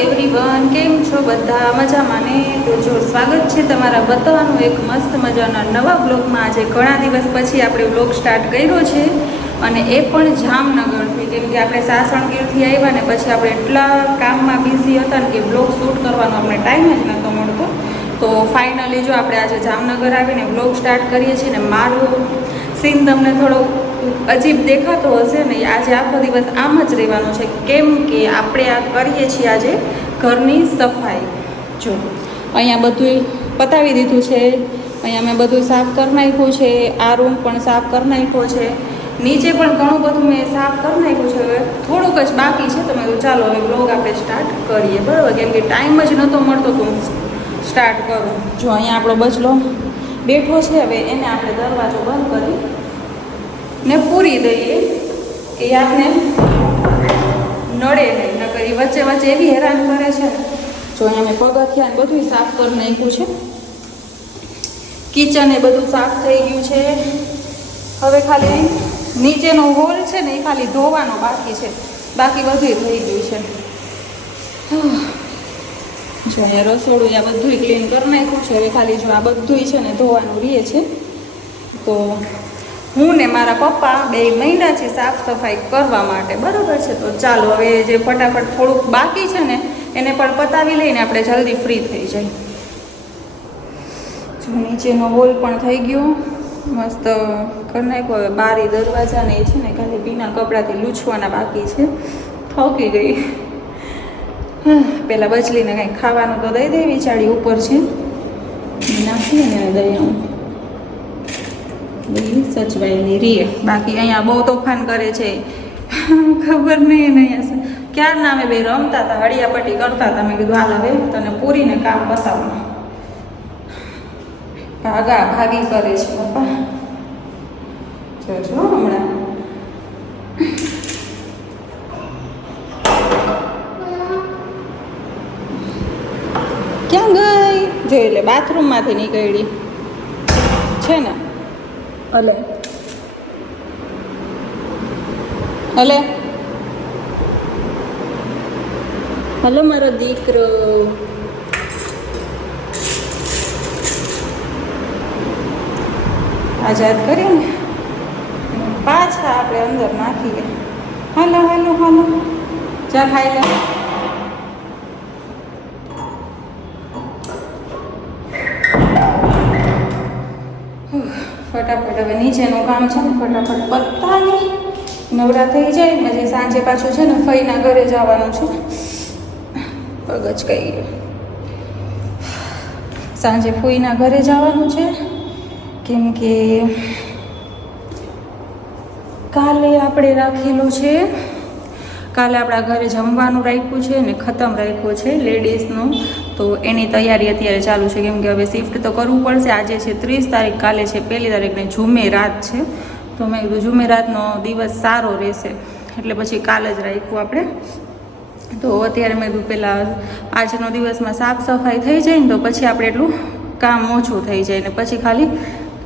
Everyone, કેમ છો બધા? મજામાં ને? તો જો સ્વાગત છે તમારા બધાનું એક મસ્ત મજાના નવા બ્લોગમાં. આજે ઘણા દિવસ પછી આપણે બ્લોગ સ્ટાર્ટ કર્યો છે, અને એ પણ જામનગરથી, કેમ કે આપણે સાસણગીરથી આવ્યા ને પછી આપણે એટલા કામમાં બિઝી હતા ને કે બ્લોગ શૂટ કરવાનો અમને ટાઈમ જ નહોતો મળતો. તો ફાઇનલી જો આપણે આજે જામનગર આવીને બ્લોગ સ્ટાર્ટ કરીએ છીએ ને મારું સીન તમને થોડો અજીબ દેખાતો હશે ને. આજે આખો દિવસ આમ જ રહેવાનો છે, કેમ કે આપણે આ કરીએ છીએ આજે ઘરની સફાઈ. જો અહીંયા બધું પતાવી દીધું છે, અહીંયા મેં બધું સાફ કરી નાખ્યું છે, આ રૂમ પણ સાફ કરી નાખ્યો છે, નીચે પણ ઘણું બધું મેં સાફ કરી નાખ્યું છે. હવે થોડુંક જ બાકી છે, તો મેં કીધું ચાલો હવે બ્લોગ આપણે સ્ટાર્ટ કરીએ, બરાબર? કેમ કે ટાઈમ જ નહોતો મળતો તો સ્ટાર્ટ કરું. જો અહીંયા આપણો બચલો બેઠો છે, હવે એને આપણે દરવાજો બંધ કરી ને પૂરી દઈએ કે આપને નડે નહીં, નકર એ વચ્ચે વચ્ચે એવી હેરાન કરે છે. જો અહીંયા મેં પગથિયા ને બધું સાફ કરી નાખ્યું છે, કિચન એ બધું સાફ થઈ ગયું છે. હવે ખાલી નીચેનો હોલ છે ને એ ખાલી ધોવાનો બાકી છે, બાકી બધું થઈ ગયું છે. જો અહીંયા રસોડું આ બધું ક્લીન કરી નાખ્યું છે, હવે ખાલી જો આ બધું છે ને ધોવાનું રહે છે. તો હું ને મારા પપ્પા બે મહિના છે સાફ સફાઈ કરવા માટે, બરાબર છે? તો ચાલો હવે જે ફટાફટ થોડુંક બાકી છે ને એને પણ પતાવી લઈને આપણે જલ્દી ફ્રી થઈ જાય. જો નીચેનો હોલ પણ થઈ ગયો, મસ્ત કરી નાખ્યો. હવે બારી દરવાજા ને એ છે ને ખાલી ભીના કપડાથી લૂછવાના બાકી છે. થાકી ગઈ. પેલા બચલીને કંઈ ખાવાનું તો દઈ દે, વિચારી ઉપર છે નાખીએ ને દઈ આવું સચવાયેલી રીએ. બાકી અહીંયા બહુ તોફાન કરે છે, ખબર નહીં. અહીંયા ક્યારના અમે બે રમતા હતા, હળિયાપટ્ટી કરતા હતા. મેં કીધું હાલ હવે તને પૂરીને કામ બતાવું. ભાગા ભાગી કરે છે પપ્પા. જો હમણાં ક્યાં ગઈ જોઈ લે, બાથરૂમમાંથી નીકળી છે ને. હલે હલે હલો મારો દીકરો. આઝાદ કર્યું ને પાછા આપણે અંદર નાખીએ. હાલો હાલો હાલો, ચાલ ખાઈ લે. ફટાફટ હવે નીચેનું કામ છે ને ફટાફટ પતાવી નવરા થઈ જાય. પછી સાંજે પાછું છે ને ફઈના ઘરે જવાનું છે. પગ જ કહી ગયો. સાંજે ફઈના ઘરે જવાનું છે, કેમ કે કાલે આપણે રાખેલું છે, કાલે આપણા ઘરે જમવાનું રાખ્યું છે ને ખતમ રાખ્યો છે લેડીઝનું. તો એની તૈયારી અત્યારે ચાલુ છે, કેમ કે હવે શિફ્ટ તો કરવું પડશે. આજે છે 30 તારીખ, કાલે છે 1 તારીખને જુમેરાત છે. તો મેં કીધું જુમેરાતનો દિવસ સારો રહેશે, એટલે પછી કાલ જ રાખ્યું આપણે. તો અત્યારે મેં કીધું પહેલાં આજનો દિવસમાં સાફ સફાઈ થઈ જાય ને તો પછી આપણે એટલું કામ ઓછું થઈ જાય ને પછી ખાલી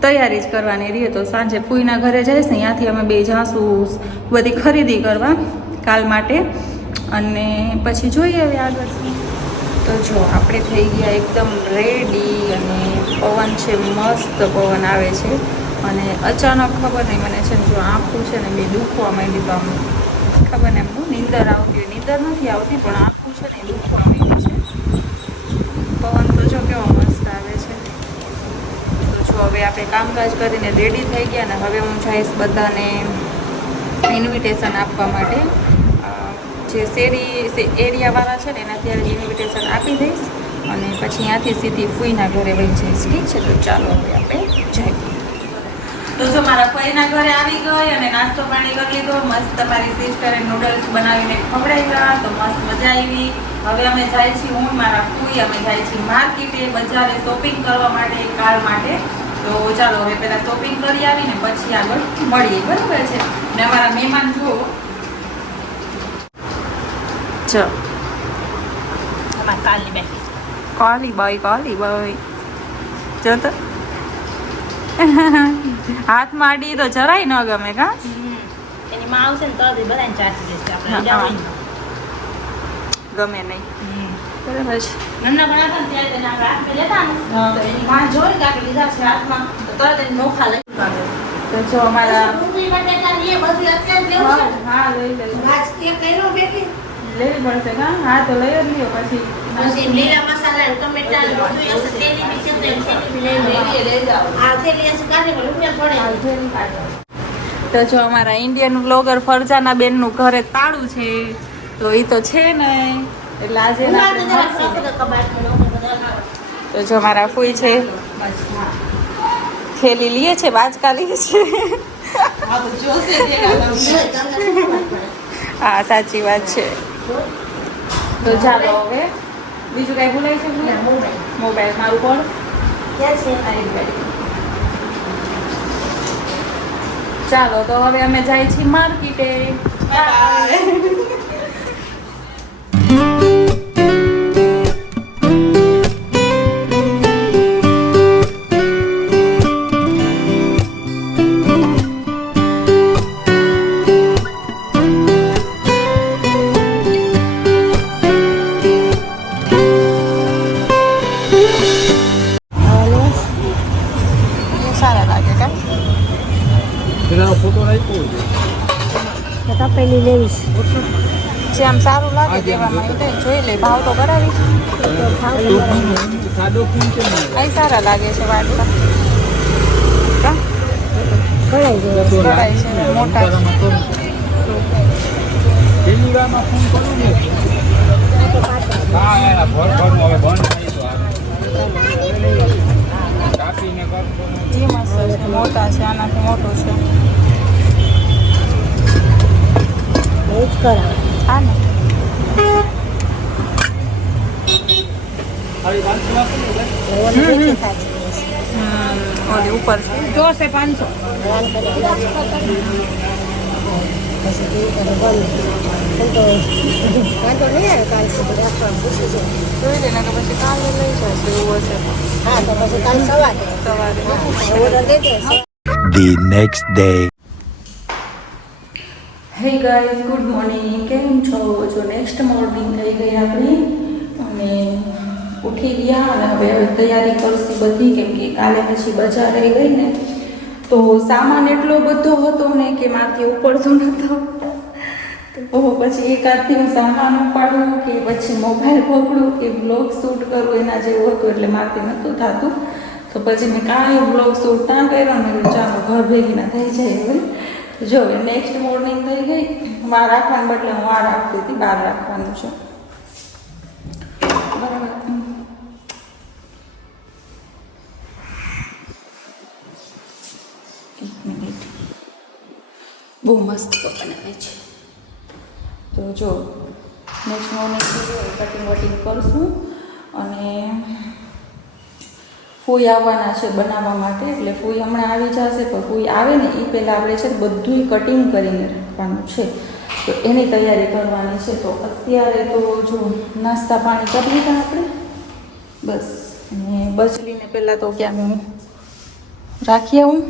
તૈયારી જ કરવાની રહીએ. તો સાંજે ફૂઈના ઘરે જઈશ ને ત્યાંથી અમે બે જાશું બધી ખરીદી કરવા કાલ માટે, અને પછી જોઈએ હવે આગળ. તો જો આપણે થઈ ગયા એકદમ રેડી, અને પવન છે મસ્ત પવન આવે છે. અને અચાનક ખબર નહીં મને છે ને જો આંખું છે ને બે દુખવા માંડી. તો આમ ખબર ને એમ નીંદર આવતી હોય, નીંદર નથી આવતી પણ આંખું છે ને દુખવા માંડી છે. પવન તો જો કેવો મસ્ત આવે છે. તો જો હવે આપણે કામકાજ કરીને રેડી થઈ ગયા ને હવે હું જઈશ બધાને ઇન્વિટેશન આપવા માટે. જે શેરી એરિયાવાળા છે ને એના ત્યારે ઇન્વિટેશન આપી દઈશ, અને પછી ત્યાંથી સીધી ફૂઈના ઘરે વહી જઈશ. ઠીક છે? તો ચાલો હવે આપણે જઈએ. તો જો મારા ફઈના ઘરે આવી ગઈ અને નાસ્તો પાણી કરી લીધો. મસ્ત મારી સિસ્ટરે નૂડલ્સ બનાવીને ખવડાવ્યા, તો મસ્ત મજા આવી. હવે અમે જાય છીએ, હું મારા ફૂઈ અમે જાય છીએ માર્કેટે, બજારે શોપિંગ કરવા માટે કાલ માટે. તો ચાલો હવે પહેલાં શોપિંગ કરી આવીને પછી આગળ મળીએ, બરાબર છે? ને અમારા મહેમાન જુઓ, જો કાલી બાઈ જો તો હાથમાં અડી તો જરાય ન ગમે. એની માં આવશે ને તો બધાને ચાટી દેશે આપણે. ગમે નહીં. બરાબર છે. નન્ના બનાતા ને ત્યારે તેને આપણે હાથમાં લેતા ને તો એની માં જોઈ કે આપણે લીધા છે હાથમાં તો તરત એને નોખા લઈ કાઢે. તો જો અમારા ડુંગળી બટેટા ને એ બધું અત્યારે લેવું છે. હા લઈ લઈ આજ તે કર્યો બેટી લેવી પડશે કા? હા તો લઈ જ લ્યો પછી. પછી લીલા મસાલા ને ટમેટા ને બધું હશે તેની બી છે તો તેની બી લઈ જાઓ. આ થેલી હશે કાઢી પણ રૂપિયા પડે. તો જો અમારા ઇન્ડિયન બ્લોગર ફરજાના બેનનું ઘરે તાળું છે તો એ તો છે નહીં એટલે આજે તો જો મારા ફૂઈ છે થેલી લીએ છે બાજકા લીએ છે. હા સાચી વાત છે. તો ચાલો હવે બીજું કઈ ભૂલાય છે? મોબાઈલ મારું કોણ ચાલો તો હવે અમે જાય છીએ માર્કેટે. સારા લાગે કા? ફોટો રાખ્યો તપેલી લેવીશ જે આમ સારું લાગે દેવામાં એ જોઈ લે ભાવ તો કરાવી. સાદો ફૂલ છે ને અહીં સારા લાગે છે વાટકા કા? કઢાઈ છે મોટા કેમેરામાં ફોન કરું ને હા યાર ભર ભરનું હવે બંધ થાય તો કાપીને કરતો એ મસ્ત છે મોટા છે આનાથી મોટું છે. હા ને ઓલી ઉપર છે જોશે 500. જોઈ લે ને કે પછી કાલે લઈ જશે એવું હશે સવારે. The next day. Hey guys good morning. કેમ છો? જો નેક્સ્ટ મોર્નિંગ થઈ ગઈ આપણી અને ઉઠી ગયા અને હવે તૈયારી કરશી બધી કેમ કે કાલે પછી બજાર રહી ગઈ ને તો સામાન એટલો બધો હતો ને કે મારથી ઉપડતો નહોતો. તો પછી એકાદથી હું સામાન ઉપાડું કે પછી મોબાઈલ પકડું કે બ્લોગ શૂટ કરું એના જેવું હતું એટલે મારથી નહોતું થતું. તો પછી મેં કાંઈ બ્લોગ શૂટ ના કર્યો ને ચાલો ઘર ભેગીના થઈ જાય હવે. જો નેક્સ્ટ મોર્નિંગ થઈ ગઈ. વાર રાખવાને બદલે હું વાર રાખતી હતી બહાર રાખવાનું છે બરાબર. એક મિનિટ બહુ મસ્ત બનાવે છે. તો જો નેક્સ્ટ મોર્નિંગ કટિંગ વટિંગ કરશું અને ફૂઈ આવવાના છે બનાવવા માટે એટલે ફૂઈ હમણાં આવી જશે પણ ફૂઈ આવે ને એ પહેલાં આપણે છે બધું કટિંગ કરીને રાખવાનું છે તો એની તૈયારી કરવાની છે. તો અત્યારે તો જો નાસ્તા પાણી કરી લીધા આપણે બસ. અને બચલીને પહેલાં તો ક્યાં હું રાખી આવું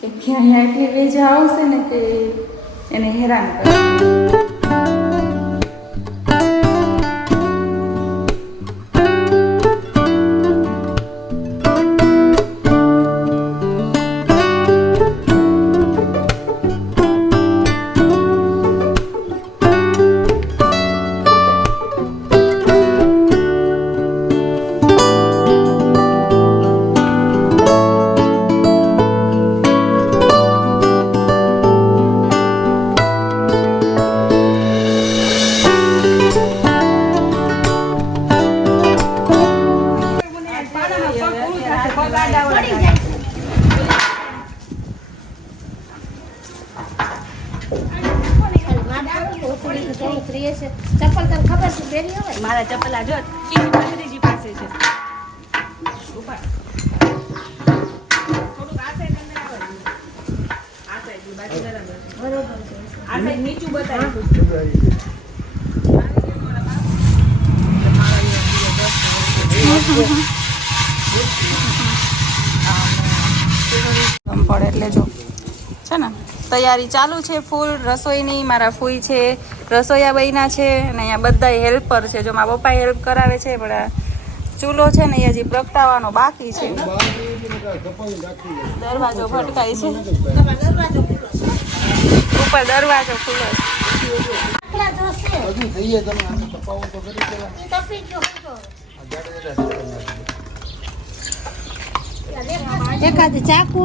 કેમ કે અહીંયા એટલી વેજા આવશે ને કે એને હેરાન કરે. ચપ્પલ તને ખબર છે પહેરી હોય મારા ચપ્પલ આ જો ત્રીજી પાસે છે ઉપર થોડુંક આ સાઈડ અંદર આવો આ સાઈડ બાજુ બરાબર બરોબર છે આ સાઈડ નીચું બતાવી પડે એટલે જો છે ને તૈયારી ચાલુ છે ફૂલ રસોઈની. મારા ફૂઈ છે રસોઈયા બન્યા છે અને અહીંયા બધા હેલ્પર છે. જો મારા પપ્પા હેલ્પ કરાવે છે, પણ આ ચૂલો છે ને એ હજી પ્રગટાવવાનો બાકી છે. દરવાજો ભટકાય છે, ઉપર દરવાજો ખુલ્લો છે. આટલા જોશે. હજુ થઈએ તમે આને તપાવો તો કરી પેલા. ઈ તપી ગયો હતો. એકાદ ચાકુ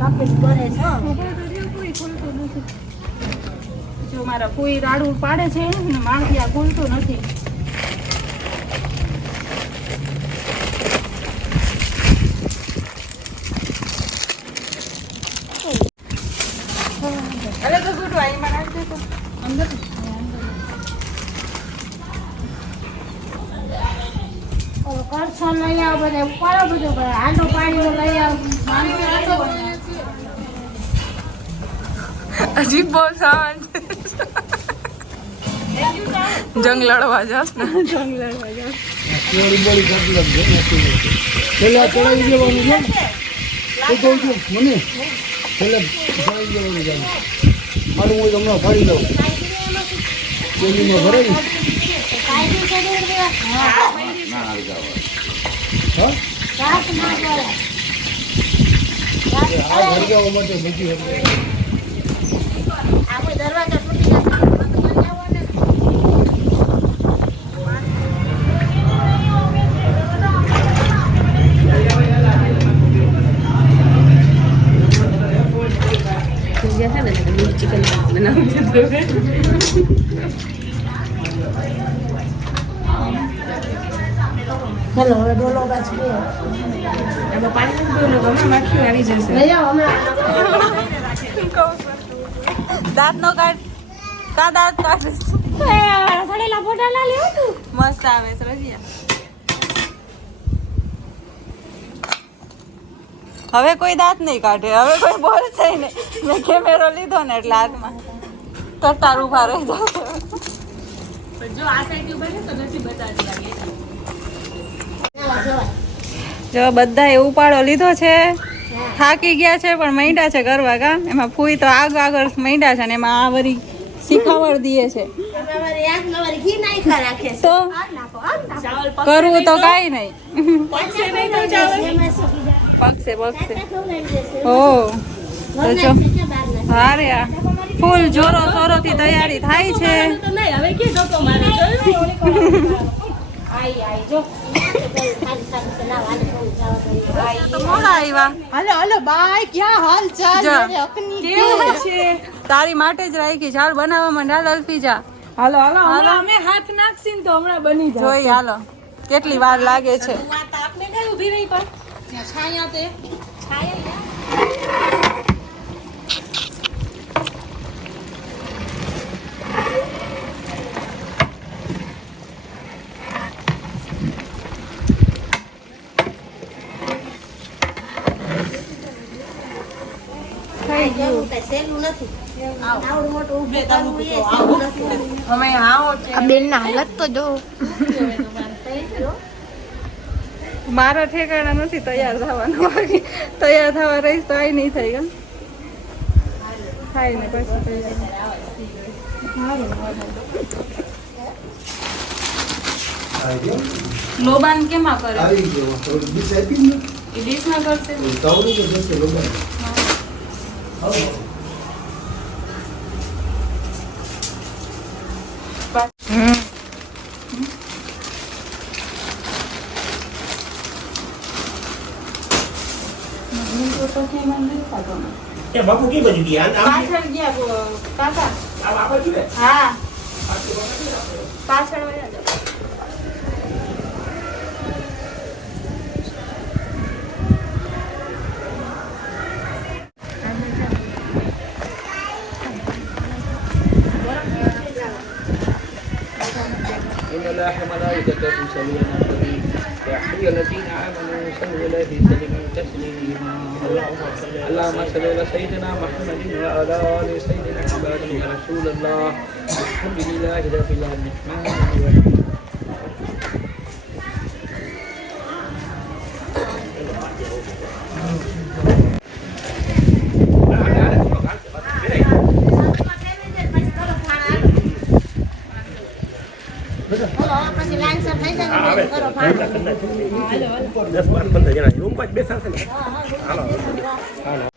તપી પડે છે. જો મારા ફૂઈ રાડું પાડે છે ને માળિયા ખુલતું નથી. અરે તો ગુડ વાઈ માં નાખી દે તો અંદર. કરછો લઈ આવ બધે ઉપાડો બધું કરે. હાંડો પાણીનો લઈ આવ. હજી બહુ સામાન જંગ લડવા જાસ ને જંગ લડવા જાસ. કેવડી બોલી કાઢી લાગજો પેલા ચડાવી દેવાનું છે. એ કહું છું મને પેલા ચડાવી દેવાનું છે. મારું હું હમણાં ફાડી દઉં પેલીમાં ભરાઈ. હા ઘાસ ના કરે. આ હરગાવા માટે બધી હરગાવા. આપણે દરવાજા તૂટી જશે. ચલો હવે ડોલો બાજ ગયો. એમાં પાણી નથી પીવું, ગમે માખી આવી જશે. લઈ આવો હમણાં. દાંત નો કાઢ, કા દાંત કાઢે સડેલા ફોટા ના લેવું તું. મસ્ત આવે છે રજિયા. હવે કોઈ દાંત નહીં કાઢે, હવે કોઈ બોલશે નહીં. મેં કેમેરો લીધો ને એટલે હાથમાં ટટ્ટાર ઉભા રહી જાવ. જો બધા એ ઉપાડો લીધો છે, થાકી ગયા છે પણ મૈંડા છે કરવા કા. એમાં ફૂઈ તો આગળ મૈંડા છે ને એમાં આ વરી શીખાવડ દીએ છે. અમારે યાદ નવારી ઘી નાખ્યા રાખે છે. તો આ નાખો, આ નાખો. કરવું તો કાંઈ નહીં. પગસે નહીં તો જાવ. એમાં શું કીધા? પગશે પગશે. કાકા ખવડાવી દેશે. ઓ ઘર તો જો નાખશે કે બહાર નાખશે? હા રે આ ફૂલ જોરો સોરોથી તૈયારી થાય છે. આઈ આઈ જો. ખાલી સારું છે. લાવ, હાલે બહુ જવા દઈએ. તો મોડા આવ્યા. હાલો હાલો બાય, ક્યાં હાલ ચાલ જા. મેરે અપની કેવું છે? તારી માટે જ રાખી. ચાલ બનાવવા માંડ. હાલ અલ્ફી જા. હાલો હાલો હાલો. હમણાં અમે હાથ નાખશી તો હમણાં બની જાય. જોઈ હાલો કેટલી વાર લાગે છે. વાત આપને કઈ ઊભી રહી પણ ત્યાં છાયા તે થઈ ગયું. કઈ સહેલું નથી. આવડું મોટું ઊભું કરવું એ સહેલું નથી. અમે આવો છે. આ બેન ના હાલત તો જો મારા ઠેકાણા નથી તૈયાર થવાનું. બાકી તૈયાર થવા રહીશ તો આઈ નહીં થઈ ગયા. થાય ને પછી તૈયાર. લોબાન કેમાં કરે? આવી ગયો થોડું બીસ આપી ને એ ડીશમાં કરશે. તવરું તો જશે લોબા. એ બાપુ કી બની ગયા આમ પાછળ ગયા કાકા. આ બાજુ ને હા પાછળ વળ્યા જાઓ. إن الله وملائكته يصلون على النبي يا أيها الذين آمنوا صلوا عليه وسلموا تسليما اللهم صل على سيدنا محمد وعلى آل سيدنا محمد يا رسول الله الحمد لله رب العالمين બોલો, પછી લાઈનસર થઈ જાય ને કરો ભાડું. 10-15 જણા રૂમ પર બેસાડશે ને. હાલો.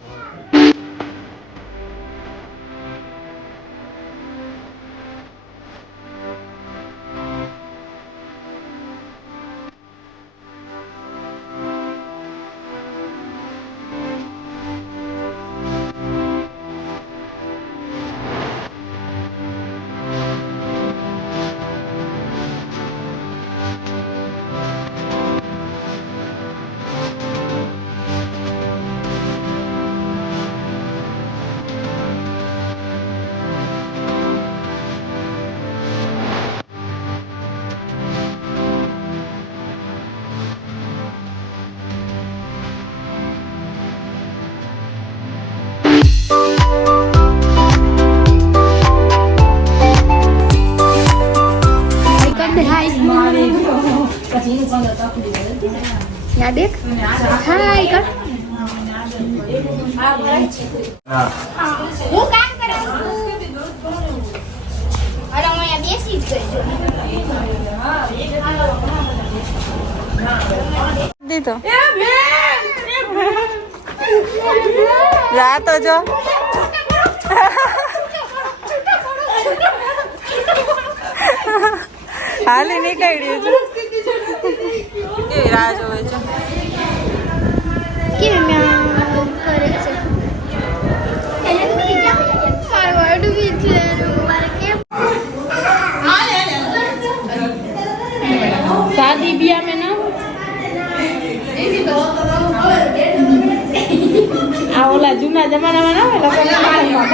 યા દેખ હાય કર હું કામ કરું અરે હું અહીંયા બેસી જ ગઈ છું દીધો જા તો જો હાલી નીકળ્યું છે કેવી રાહ જોવે છે કેમ કરે છે ફારવર્ડ વિચાર મારે કેમ शादी बिया में ना આ ઓલા જૂના જમાનામાં ના હોય લોકોને પાણીમાં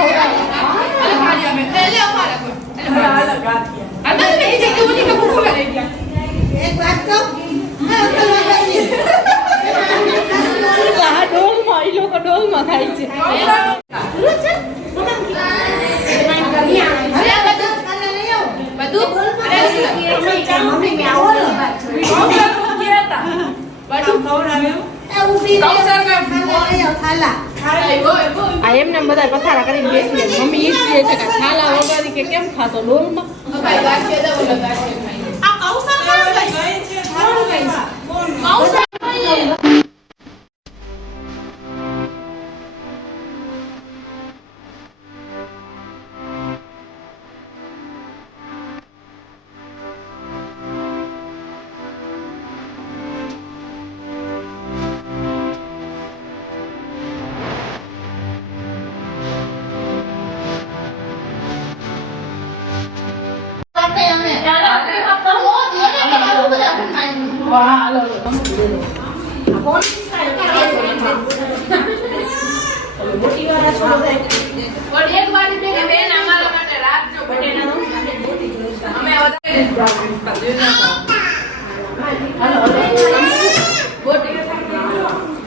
એક વાત કહું, આ ડોલમાં ઈ લોકો ડોલમાં ખાય છે આ એમને બધા પથારા કરીને બેસી જાય. મમ્મી ઈ જ કહે છે કે થાલા વગાડી કે કેમ ખાશો ડોલમાં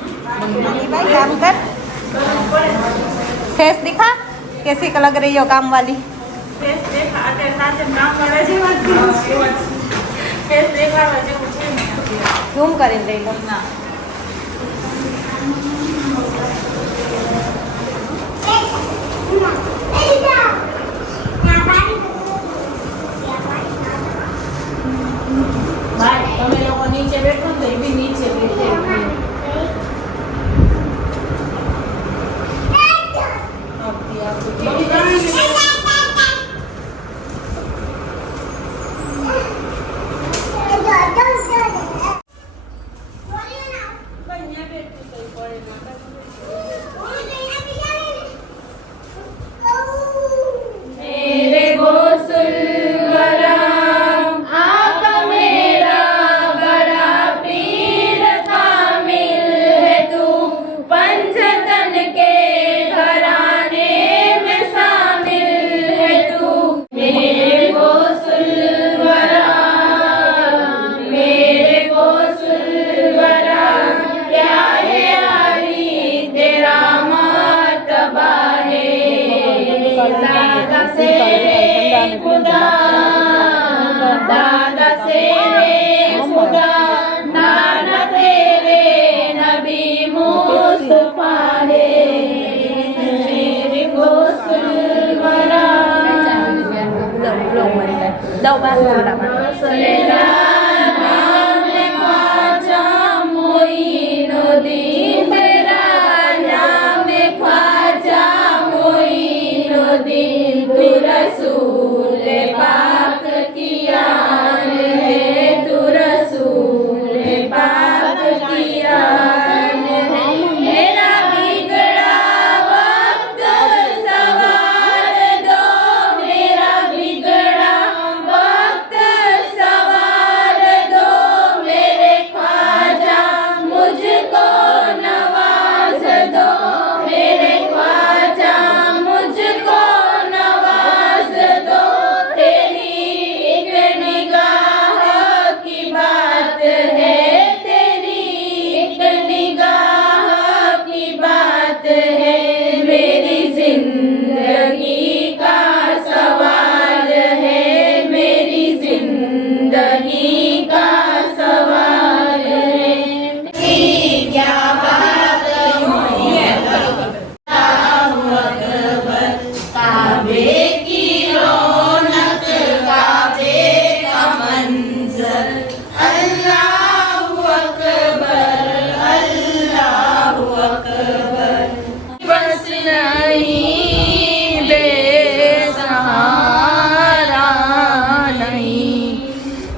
काम कर फेस दिखा कैसी लग रही हो काम वाली ઝૂમ કરીને લઈ લો તમે લોકો નીચે બેઠો તો એ બી નીચે બેઠે દવા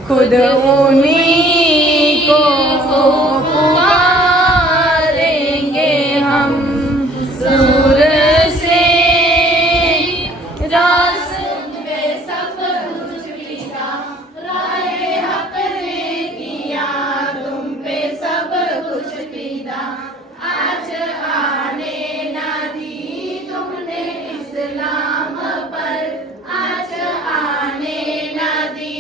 खुद उन्हीं को पुकारेंगे हम दूर से रास में सब कुछ पीता राहे हक ने किया तुम पे सब कुछ पीता आज आने ना दी तुमने इस्लाम पर आज आने ना दी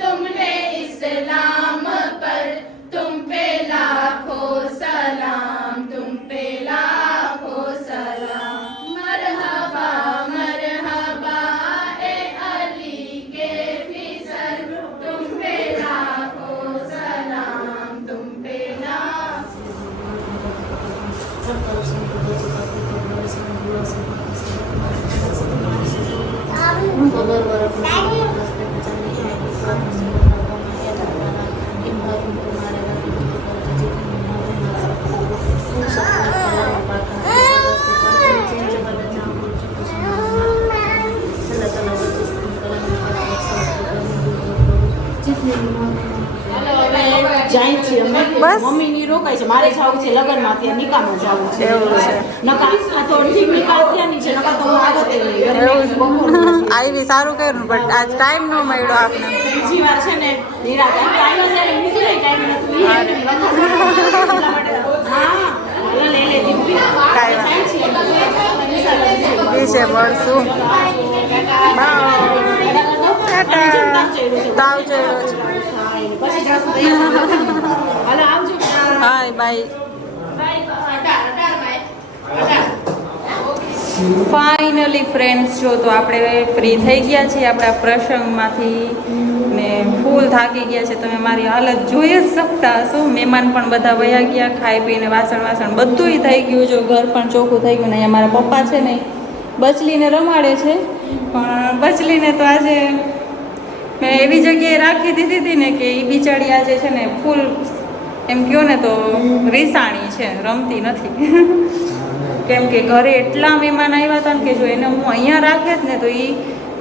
तुमने इस्लाम पर तुम पे लाखों सलाम तुम पे लाखों सलाम मरहबा मरहबा ए अली के फिसर तुम पे लाखों सलाम तुम पे જાય છે અમે બસ. મમ્મીની રોકાય છે મારે જવું છે લગ્નમાં ત્યાં નિકાહમાં જવું છે એવું છે. નકા આ તો ઠીક નિકાહ ત્યાંની છે નકા તો હું આગળ આવી સારું કર્યું બટ આજ ટાઈમ ન મળ્યો આપણે બીજી વાર છે ને નિરાત ટાઈમ જ એને મૂકી લઈ ટાઈમ નથી ઈ એને હા હાલો લે લે દીપી કાંઈ જાય છે વિશે મળશું તાવ ચડ્યો છે પછી જાશું હાલો આવજો હાય બાય ફાઇનલી ફ્રેન્ડ્સ જો તો આપણે ફ્રી થઈ ગયા છીએ આપણા પ્રસંગમાંથી ને ફૂલ થાકી ગયા છે તમે મારી હાલત જોઈ જ શકતા હશો મહેમાન પણ બધા વયા ગયા ખાઈ પીને વાસણ બધુંય થઈ ગયું જો ઘર પણ ચોખ્ખું થઈ ગયું ને અહીંયા મારા પપ્પા છે ને બચલીને રમાડે છે પણ બચલીને તો આજે મેં એવી જગ્યાએ રાખી દીધી હતી ને કે એ બિચારી આજે છે ને ફૂલ એમ કહો ને તો રીસાણી છે રમતી નથી કેમ કે ઘરે એટલા મહેમાન આવ્યા હતા ને કે જો એને હું અહીંયા રાખે જ ને તો એ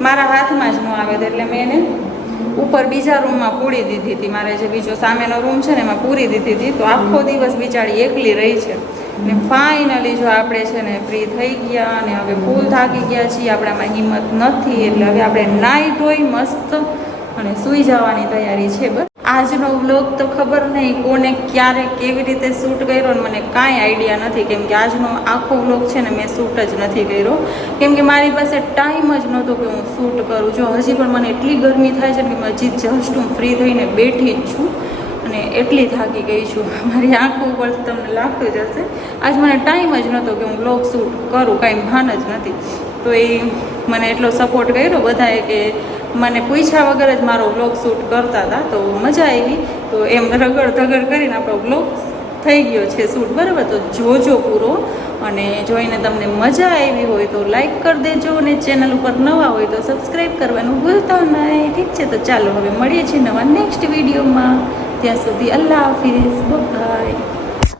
મારા હાથમાં જ ન આવે એટલે મેં એને ઉપર બીજા રૂમમાં પૂરી દીધી હતી મારે જે બીજો સામેનો રૂમ છે ને એમાં પૂરી દીધી હતી તો આખો દિવસ બિચારી એકલી રહી છે ને ફાઇનલી જો આપણે છે ને ફ્રી થઈ ગયા અને હવે ફૂલ થાકી ગયા છીએ આપણામાં હિંમત નથી એટલે હવે આપણે નાહી ધોઈ મસ્ત અને સૂઈ જવાની તૈયારી છે બસ આજનો વ્લોગ તો ખબર નહીં કોને ક્યારે કેવી રીતે શૂટ કર્યો ને મને કાંઈ આઈડિયા નથી કેમ કે આજનો આખો વ્લોગ છે ને મેં શૂટ જ નથી કર્યો કેમ કે મારી પાસે ટાઈમ જ નહોતો કે હું શૂટ કરું જો હજી પણ મને એટલી ગરમી થાય છે કે હજી જસ્ટ હું ફ્રી થઈને બેઠી જ છું અને એટલી થાકી ગઈ છું મારી આંખો ઉપર તમને લાગતું જ હશે આજ મને ટાઈમ જ નહોતો કે હું વ્લોગ શૂટ કરું કાંઈ ભાન જ નથી તો એ મને એટલો સપોર્ટ કર્યો બધાએ કે મને પૂછ્યા વગર જ મારો વ્લોગ શૂટ કરતા હતા તો મજા આવી તો એમ રગડ ધગડ કરીને આપણો વ્લોગ થઈ ગયો છે શૂટ, બરાબર. તો જોજો પૂરો, અને જોઈને તમને મજા આવી હોય તો લાઈક કરી દેજો, અને ચેનલ ઉપર નવા હોય તો સબસ્ક્રાઈબ કરવાનું ભૂલતા નહીં. ઠીક છે, તો ચાલો હવે મળીએ છીએ નવા નેક્સ્ટ વિડીયોમાં. ત્યાં સુધી અલ્લાહ હાફિઝ, બાય.